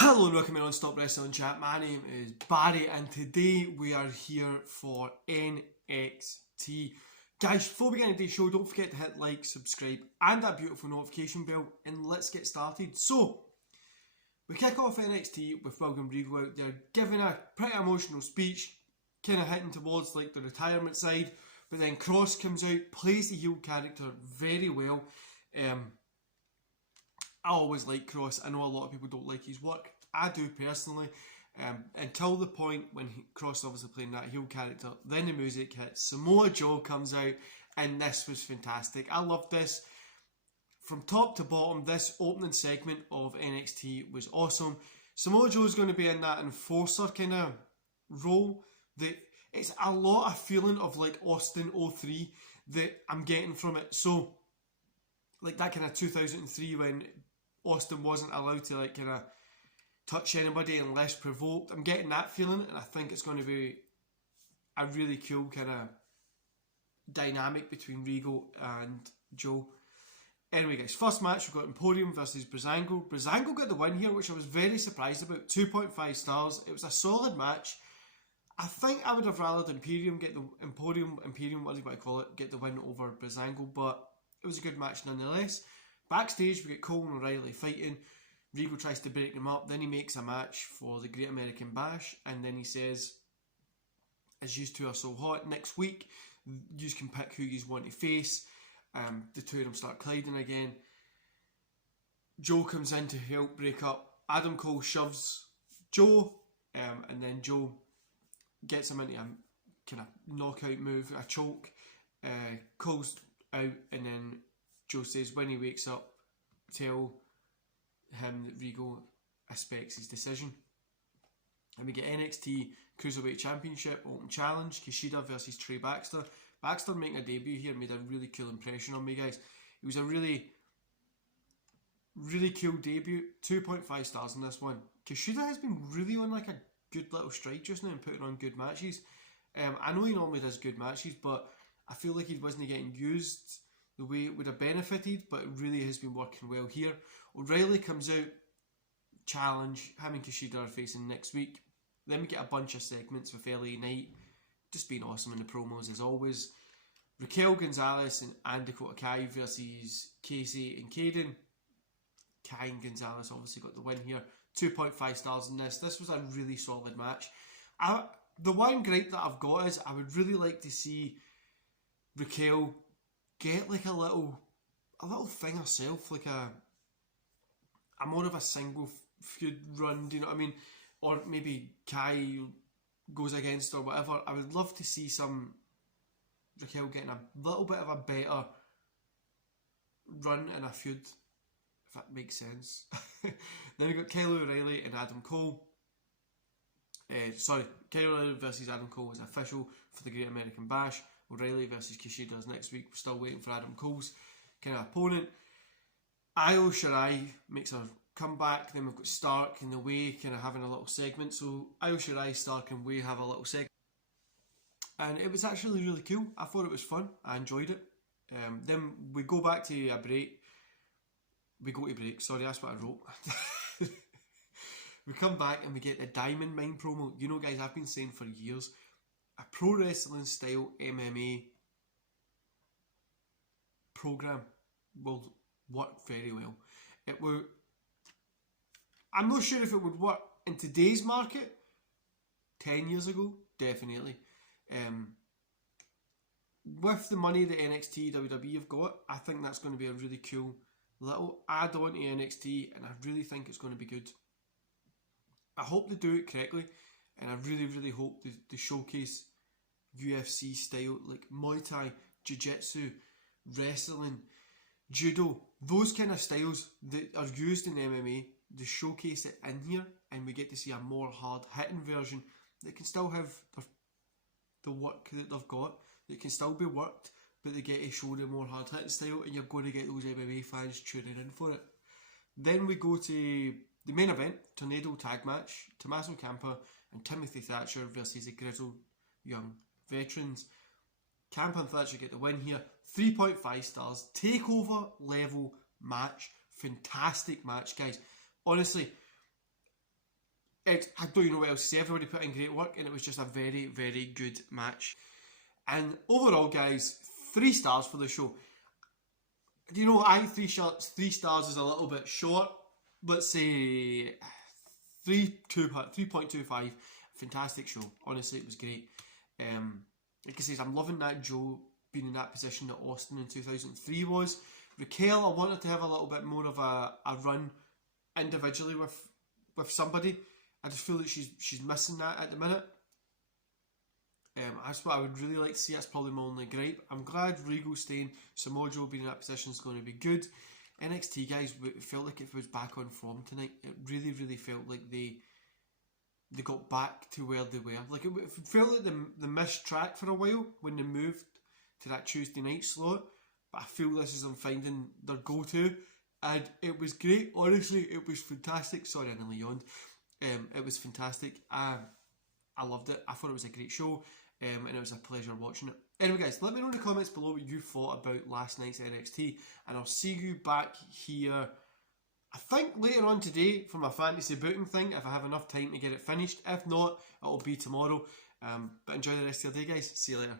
Hello and welcome to Non-Stop Wrestling Chat. My name is Barry and today we are here for NXT. Guys, before we get into the show, don't forget to hit like, subscribe and that beautiful notification bell and let's get started. So, we kick off NXT with William Regal out there giving a pretty emotional speech, kind of hitting towards like the retirement side, but then Cross comes out, plays the heel character very well. I always like Cross. I know a lot of people don't like his work. I do personally. Until the point when Cross obviously playing that heel character, then the music hits, Samoa Joe comes out, and this was fantastic. I loved this. From top to bottom, this opening segment of NXT was awesome. Samoa Joe is going to be in that enforcer kind of role. It's a lot of feeling of like Austin 03 that I'm getting from it. So, like that kind of 2003 when Austin wasn't allowed to like kind of touch anybody unless provoked. I'm getting that feeling, and I think it's going to be a really cool kind of dynamic between Regal and Joe. Anyway, guys, first match we've got Imperium versus Breezango. Breezango got the win here, which I was very surprised about. 2.5 stars. It was a solid match. I think I would have rathered Imperium get the Imperium, what do you want to call it, get the win over Breezango, but it was a good match nonetheless. Backstage, we get Cole and O'Reilly fighting. Regal tries to break them up. Then he makes a match for the Great American Bash. And then he says, as you two are so hot, next week, you can pick who you want to face. The two of them start colliding again. Joe comes in to help break up. Adam Cole shoves Joe. And then Joe gets him into a kind of knockout move, a choke. Cole's out, and then Joe says when he wakes up, tell him that Regal expects his decision. And we get NXT Cruiserweight Championship Open Challenge, Kushida versus Trey Baxter. Baxter making a debut here made a really cool impression on me, guys. It was a really cool debut. 2.5 stars in this one. Kushida has been really on like a good little stride just now and putting on good matches. I know he normally does good matches, but I feel like he wasn't getting used the way it would have benefited, but it really has been working well here. O'Reilly comes out, challenge, him and Kushida are facing next week. Then we get a bunch of segments with LA Knight, just being awesome in the promos as always. Raquel Gonzalez and Dakota Kai versus Casey and Caden. Kai and Gonzalez obviously got the win here. 2.5 stars in this. This was a really solid match. The one gripe that I've got is I would really like to see Raquel get like a little thing herself, like a more of a single feud run, do you know what I mean? Or maybe Kai goes against her, whatever. I would love to see some Raquel getting a little bit of a better run in a feud, if that makes sense. Then we got Kyle O'Reilly and Adam Cole. Kyle O'Reilly versus Adam Cole is official for the Great American Bash. O'Reilly versus Kushida is next week. We're still waiting for Adam Cole's kind of opponent. Io Shirai makes her comeback. Then we've got Stark and the Way kind of having a little segment. So Io Shirai, Stark and Way have a little segment. And it was actually really cool. I thought it was fun. I enjoyed it. Then we go back to a break. We go to break. Sorry, that's what I wrote. We come back and we get the Diamond Mine promo. You know, guys, I've been saying for years, a pro wrestling style MMA program will work very well. I'm not sure if it would work in today's market. 10 years ago, definitely. With the money that NXT, WWE have got, I think that's going to be a really cool little add-on to NXT, and I really think it's going to be good. I hope they do it correctly, and I really hope they showcase UFC style, like Muay Thai, Jiu-Jitsu, wrestling, Judo, those kind of styles that are used in MMA, they showcase it in here, and we get to see a more hard-hitting version that can still have the work that they've got, that can still be worked, but they get to show the more hard-hitting style, and you're going to get those MMA fans tuning in for it. Then we go to the main event, Tornado Tag Match, Tommaso Ciampa and Timothy Thatcher versus the grizzled young veterans. Ciampa and Thatcher get the win here. 3.5 stars. Takeover level match. Fantastic match, guys. Honestly, I don't even know what else to say. Everybody put in great work, and it was just a very, very good match. And overall, guys, 3 stars for the show. Do you know, I think 3 stars is a little bit short. Let's say 3.25. Fantastic show. Honestly, it was great. Like I says, I'm loving that Joe being in that position that Austin in 2003 was. Raquel, I wanted to have a little bit more of a run individually with somebody. I just feel that she's missing that at the minute. That's what I would really like to see. That's probably my only gripe. I'm glad Regal's staying. Samoa Joe being in that position is going to be good. NXT, guys, it felt like it was back on form tonight. It really, really felt like they got back to where they were. Like, it felt like they missed track for a while when they moved to that Tuesday night slot. But I feel this is them finding their go-to. And it was great. Honestly, it was fantastic. Sorry, I nearly yawned. It was fantastic. I loved it. I thought it was a great show. And it was a pleasure watching it. Anyway, guys, let me know in the comments below what you thought about last night's NXT. And I'll see you back here, I think, later on today for my fantasy booking thing, if I have enough time to get it finished. If not, it'll be tomorrow. But enjoy the rest of your day, guys. See you later.